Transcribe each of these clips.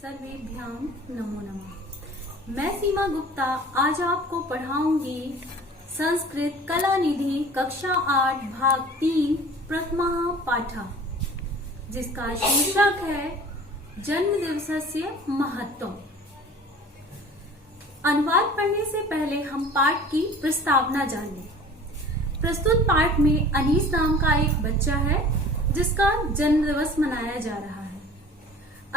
सर्वेभ्यां नमो नमः। मैं सीमा गुप्ता आज आपको पढ़ाऊंगी संस्कृत कला निधि कक्षा 8 भाग 3 प्रथमः पाठः, जिसका शीर्षक है जन्म दिवसस्य महत्व। अनुवाद पढ़ने से पहले हम पाठ की प्रस्तावना जान लें। प्रस्तुत पाठ में अनीस नाम का एक बच्चा है जिसका जन्म दिवस मनाया जा रहा है।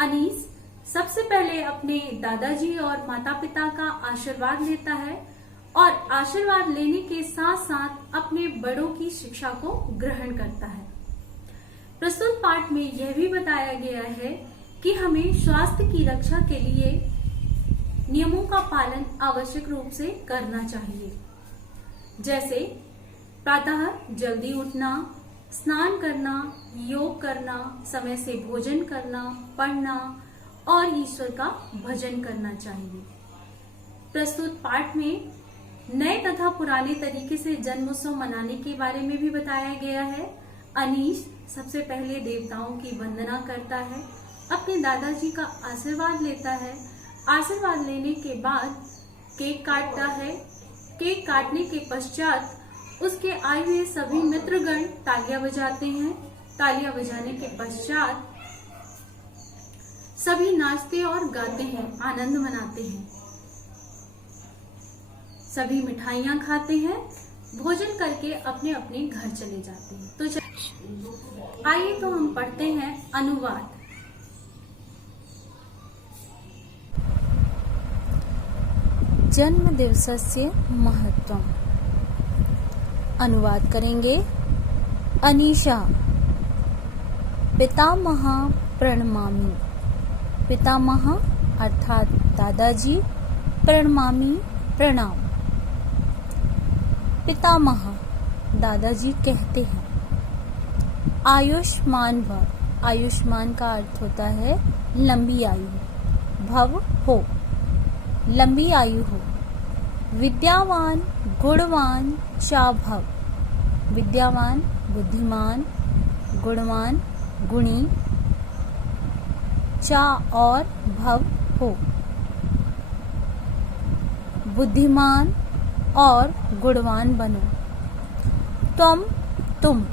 अनीस सबसे पहले अपने दादाजी और माता पिता का आशीर्वाद लेता है और आशीर्वाद लेने के साथ साथ अपने बड़ों की शिक्षा को ग्रहण करता है। प्रस्तुत पाठ में यह भी बताया गया है कि हमें स्वास्थ्य की रक्षा के लिए नियमों का पालन आवश्यक रूप से करना चाहिए, जैसे प्रातः जल्दी उठना, स्नान करना, योग करना, समय से भोजन करना, पढ़ना और ईश्वर का भजन करना चाहिए। प्रस्तुत पाठ में नए तथा पुराने तरीके से जन्मोत्सव मनाने के बारे में भी बताया गया है। अनीश सबसे पहले देवताओं की वंदना करता है, अपने दादाजी का आशीर्वाद लेता है। आशीर्वाद लेने के बाद केक काटता है। केक काटने के पश्चात उसके आए हुए सभी मित्रगण तालियां बजाते हैं। तालियां बजाने के पश्चात सभी नाचते और गाते हैं, आनंद मनाते हैं। सभी मिठाइयां खाते हैं, भोजन करके अपने अपने घर चले जाते हैं। तो आइए तो हम पढ़ते हैं अनुवाद। जन्म दिवसस्य महत्वम्। अनुवाद करेंगे। अनीशा। पितामह प्रणमामि। पितामह अर्थात दादाजी, प्रणमामि प्रणाम। पितामह दादाजी कहते हैं। आयुष्मान भव। आयुष्मान का अर्थ होता है लंबी आयु। भव हो, लंबी आयु हो। विद्यावान गुणवान चा भव। विद्यावान बुद्धिमान, गुणवान गुणी, चा और भव हो। बुद्धिमान और गुणवान बनो। तुम।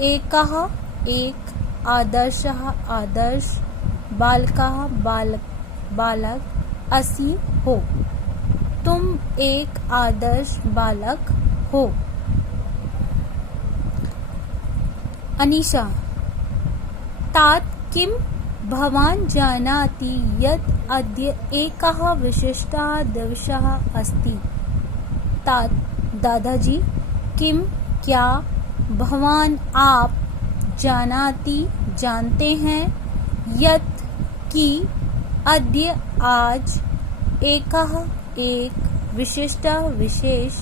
एकः एक, आदर्शः आदर्श, बालकः बालक असि हो। तुम एक आदर्श बालक हो। अनीशा। तात किम भवान् जानाति यत् अद्य एकः विशिष्टः दिवसः अस्ति। तात दादाजी। किम क्या, भवान् आप, जानाति जानते हैं, यत् कि, अद्य आज, एकः एक, विशिष्ट विशेष,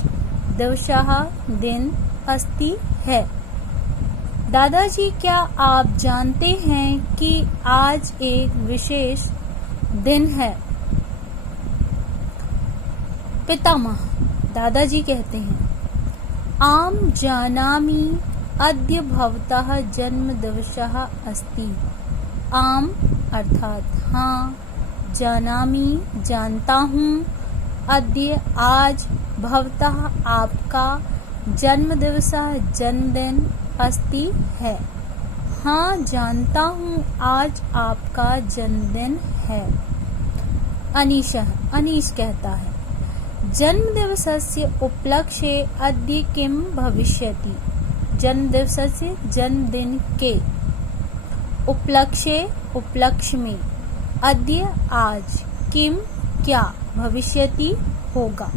दिवसः दिन, अस्ति है। दादाजी क्या आप जानते हैं कि आज एक विशेष दिन है। पितामह दादाजी कहते हैं। आम जानामि अद्य भवतः जन्म दिवसः अस्ति। आम अर्थात हाँ, जानामि जानता हूँ, अद्य आज, भवतः आपका, जन्म दिवसः जन्मदिन, अस्ति है, हाँ जानता हूँ आज आपका जन्मदिन है। अनीशा। अनीश कहता है। जन्म दिवसस्य उपलक्ष्ये अद्य किम भविष्यति। जन्म दिवसस्य जन्मदिन के। उपलक्ष्ये उपलक्ष्य में। अद्य आज, किम क्या, भविष्यति होगा।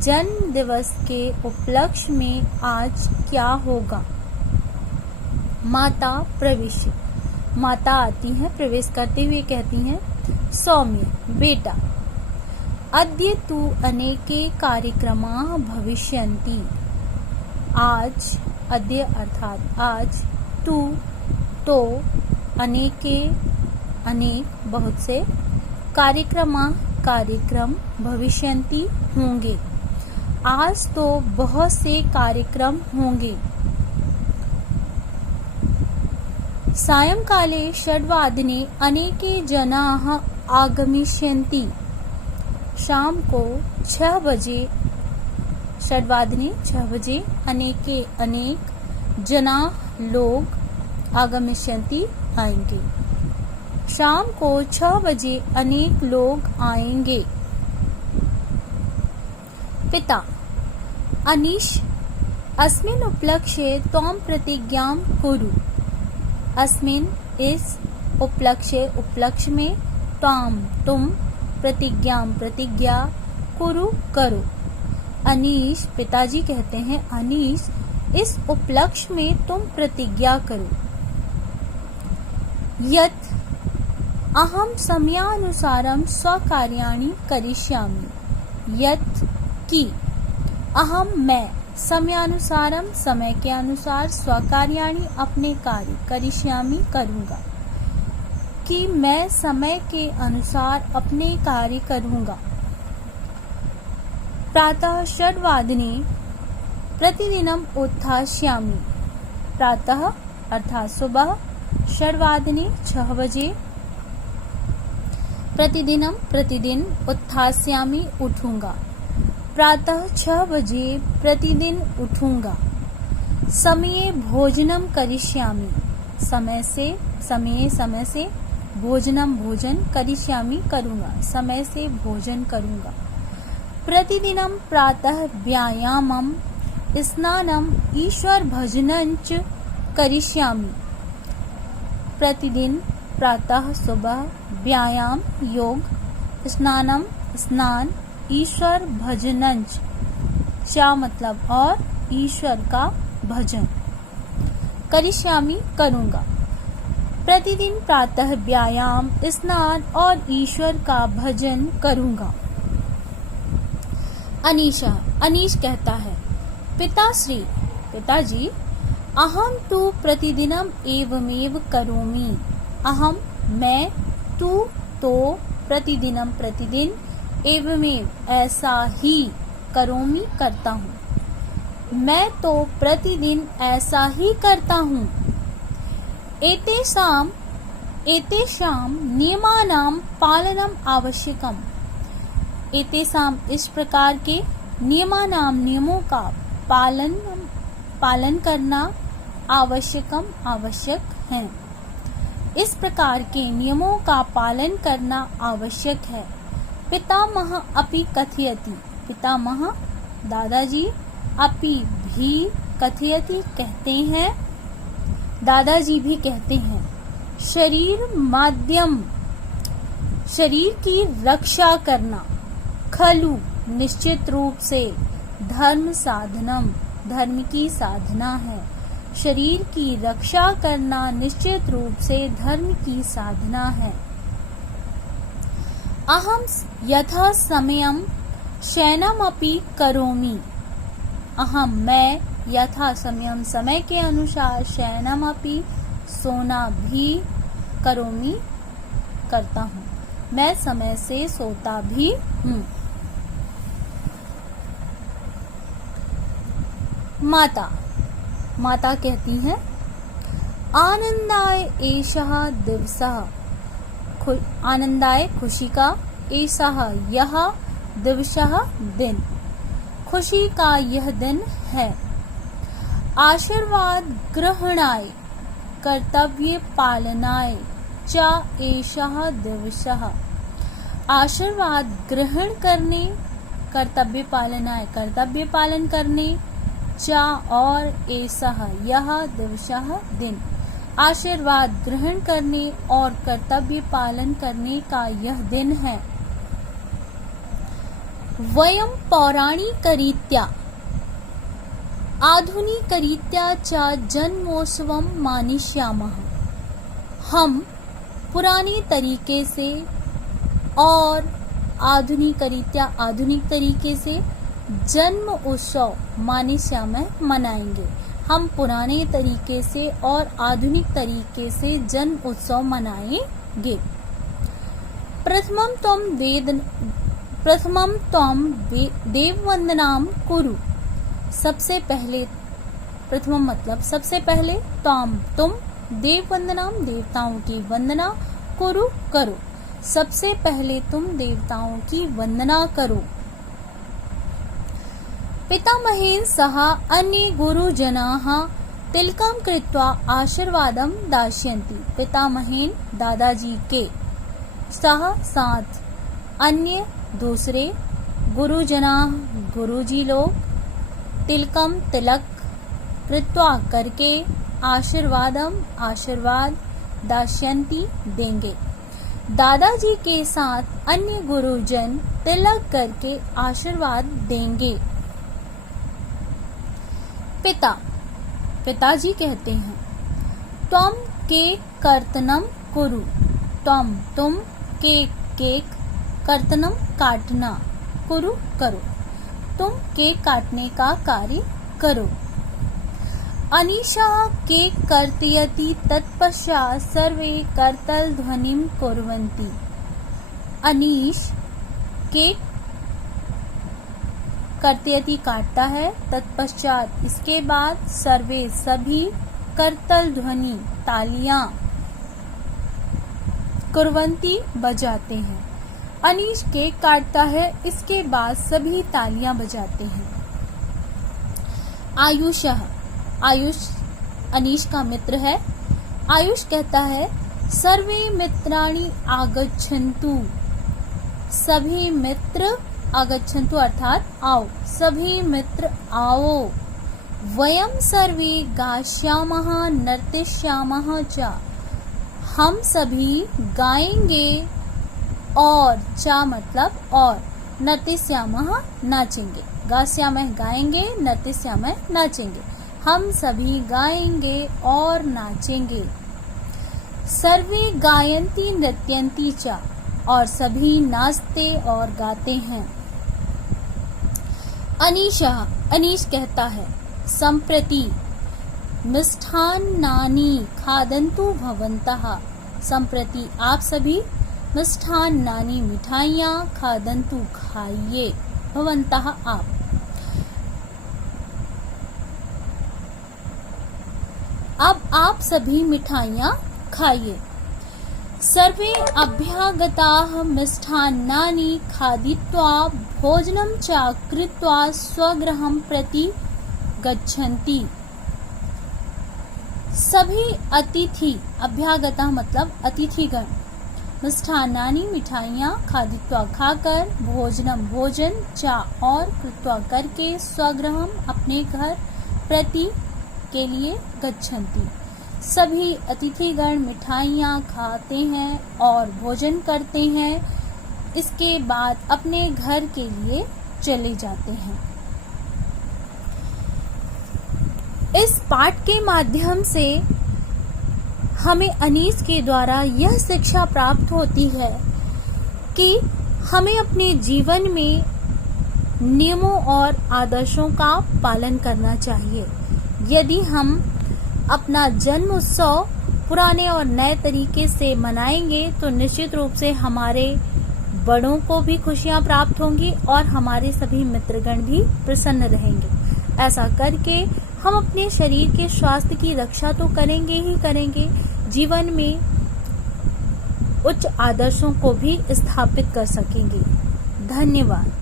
जन्म दिवस के उपलक्ष्य में आज क्या होगा। माता प्रवेश। माता आती है, प्रवेश करते हुए कहती हैं। सौम्य बेटा। अद्य तु अनेके कार्यक्रमाः भविष्यन्ति। आज, अद्य अर्थात आज, तु तो, अनेके अनेक बहुत से, कार्यक्रम भविष्यन्ति होंगे। आज तो बहुत से कार्यक्रम होंगे। सायंकाले 6:15 अनेके जनाः आगमिष्यन्ति। शाम को 6 बजे 6 बजे अनेक जनाः लोग आगमिष्यन्ति आएंगे। शाम को 6 बजे अनेक लोग आएंगे। पिता अनीश अस्मिन् उपलक्ष्ये त्वं प्रतिज्ञां कुरु। अस्मिन् इस उपलक्ष्य में तुम प्रतिज्ञा कुरु करो। अनीश पिताजी कहते हैं अनीश इस उपलक्ष्य में तुम प्रतिज्ञा करो। यत् अहम समयानुसारं स्वकार्याणि करिष्यामि। यत् कि अहम मैं समयानुसारम समय के अनुसार स्वकार्याणि अपने कार्य करिष्यामि करूँगा। कि मैं समय के अनुसार अपने कार्य करूँगा। प्रातः 6:15 प्रतिदिनम उत्थास्यामि। प्रातः अर्थात सुबह 6 बजे प्रतिदिन उत्थास्यामि उठूंगा। प्रातः 6 बजे प्रतिदिन उठूंगा। समये भोजनम करिष्यामि। समय से भोजन करिष्यामि करूंगा। समय से भोजन करूंगा। प्रतिदिनम प्रातः व्यायामम स्नानम ईश्वर भजनंच करिष्यामि। प्रतिदिन प्रातः सुबह व्यायाम योग स्नान ईश्वर भजनंच चा मतलब और ईश्वर का भजन करिष्यामि करूंगा। प्रतिदिन प्रातः व्यायाम स्नान और ईश्वर का भजन करूंगा। अनीश कहता है पिताजी अहम तु प्रतिदिनम एवमेव करोमि। अहम मैं तू तो प्रतिदिन एवमेव ऐसा ही करोमि करता हूँ। मैं तो प्रतिदिन ऐसा ही करता हूँ। एतेषां नियमानां पालनम आवश्यकम। एतेषां इस प्रकार के नियमों का पालन करना आवश्यक है। इस प्रकार के नियमों का पालन करना आवश्यक है। पितामह अपि कथयति। पितामह दादाजी अपि भी कथयति कहते हैं। दादाजी भी कहते हैं। शरीर की रक्षा करना खलु निश्चित रूप से धर्म की साधना है। शरीर की रक्षा करना निश्चित रूप से धर्म की साधना है। अहम यथा समयम शयनमपि करोमि। अहम मैं यथा समयम समय के अनुसार शयनमपि सोना भी करोमि करता हूँ। मैं समय से सोता भी हूँ। माता कहती है आनंदाय एषः दिवसः। आनंदाय खुशी का एषः यह दिवसः दिन खुशी का यह दिन है। आशीर्वाद ग्रहणाय कर्तव्य पालनाय च एषः दिवसः। आशीर्वाद ग्रहण करने कर्तव्य पालन करने च और एषः यह दिवसः दिन। आशीर्वाद ग्रहण करने और कर्तव्य पालन करने का यह दिन है। वयम पौराणिकरीत्या आधुनिकरीत्या च जन्मोत्सवम मानिष्यामः। हम पुराने तरीके से और आधुनिक तरीके से जन्म उत्सव मानिष्यामः मनाएंगे। हम पुराने तरीके से और आधुनिक तरीके से जन्म उत्सव मनाएंगे। प्रथमम त्वं देववंदनाम कुरु। सबसे पहले प्रथमम मतलब सबसे पहले तुम देव वंदना, देवताओं की वंदना कुरु करो। सबसे पहले तुम देवताओं की वंदना करो। पितामहेन सह अन्ये गुरुजनाः तिलकम कृत्वा आशीर्वादम दास्यन्ति। पितामहेन दादाजी के साथ अन्य दूसरे गुरुजना गुरुजी लोग तिलकम तिलक कृत्वा करके आशीर्वादम आशीर्वाद दास्यन्ति देंगे। दादाजी के साथ अन्य गुरुजन तिलक करके आशीर्वाद देंगे। पिताजी कहते हैं त्वम केक कर्तनम कुरु। तुम केक कर्तनम काटना, कुरु करो, तुम केक काटने का कार्य करो। अनीशा केक कर्तयति तत्पश्चात् सर्वे करतल ध्वनिं कुर्वन्ति। अनीश केक कर्तयति काटता है, तत्पश्चात इसके बाद सर्वे सभी करतल ध्वनि तालियां कुर्वन्ति बजाते हैं। अनीश केक काटता है, इसके बाद सभी तालियां बजाते हैं। आयुष अनीश का मित्र है। आयुष कहता है सर्वे मित्राणि आगच्छन्तु। सभी मित्र आगच्छन्तु अर्थात आओ, सभी मित्र आओ। वयम सर्वे गास्यामः नर्तिष्यामः च। हम सभी गाएंगे और चा मतलब और, नर्तिष्यामः नाचेंगे। गास्यामः गाएंगे, नर्तिष्यामः नाचेंगे। हम सभी गाएंगे और नाचेंगे। सर्वे गायन्ति नृत्यन्ति च। और सभी नाचते और गाते हैं। अनीश कहता है सम्प्रति मिष्ठान्नानि खादन्तु भवन्तः। सम्प्रति आप सभी मिष्ठान्नानि मिठाइयाँ खादन्तु खाइए, भवन्तः आप। अब आप सभी मिठाइयाँ खाइए। सर्वे अभ्यागताः मिष्ठान्नानि खादित्वा भोजनं च कृत्वा स्वगृहं प्रति गच्छन्ति। सभी अतिथि, अभ्यागता मतलब अतिथिगण, मिष्ठान्नानि मिठाइयाँ खादित्वा खाकर, भोजनम भोजन, चा और कृत्वा करके, स्वगृहम अपने घर, प्रति के लिए, गच्छन्ति सभी अतिथिगण मिठाइयाँ खाते हैं और भोजन करते हैं। इसके बाद अपने घर के लिए चले जाते हैं। इस पाठ के माध्यम से हमें अनीस के द्वारा यह शिक्षा प्राप्त होती है कि हमें अपने जीवन में नियमों और आदर्शों का पालन करना चाहिए। यदि हम अपना जन्म उत्सव पुराने और नए तरीके से मनाएंगे तो निश्चित रूप से हमारे बड़ों को भी खुशियां प्राप्त होंगी और हमारे सभी मित्रगण भी प्रसन्न रहेंगे। ऐसा करके हम अपने शरीर के स्वास्थ्य की रक्षा तो करेंगे ही करेंगे, जीवन में उच्च आदर्शों को भी स्थापित कर सकेंगे। धन्यवाद।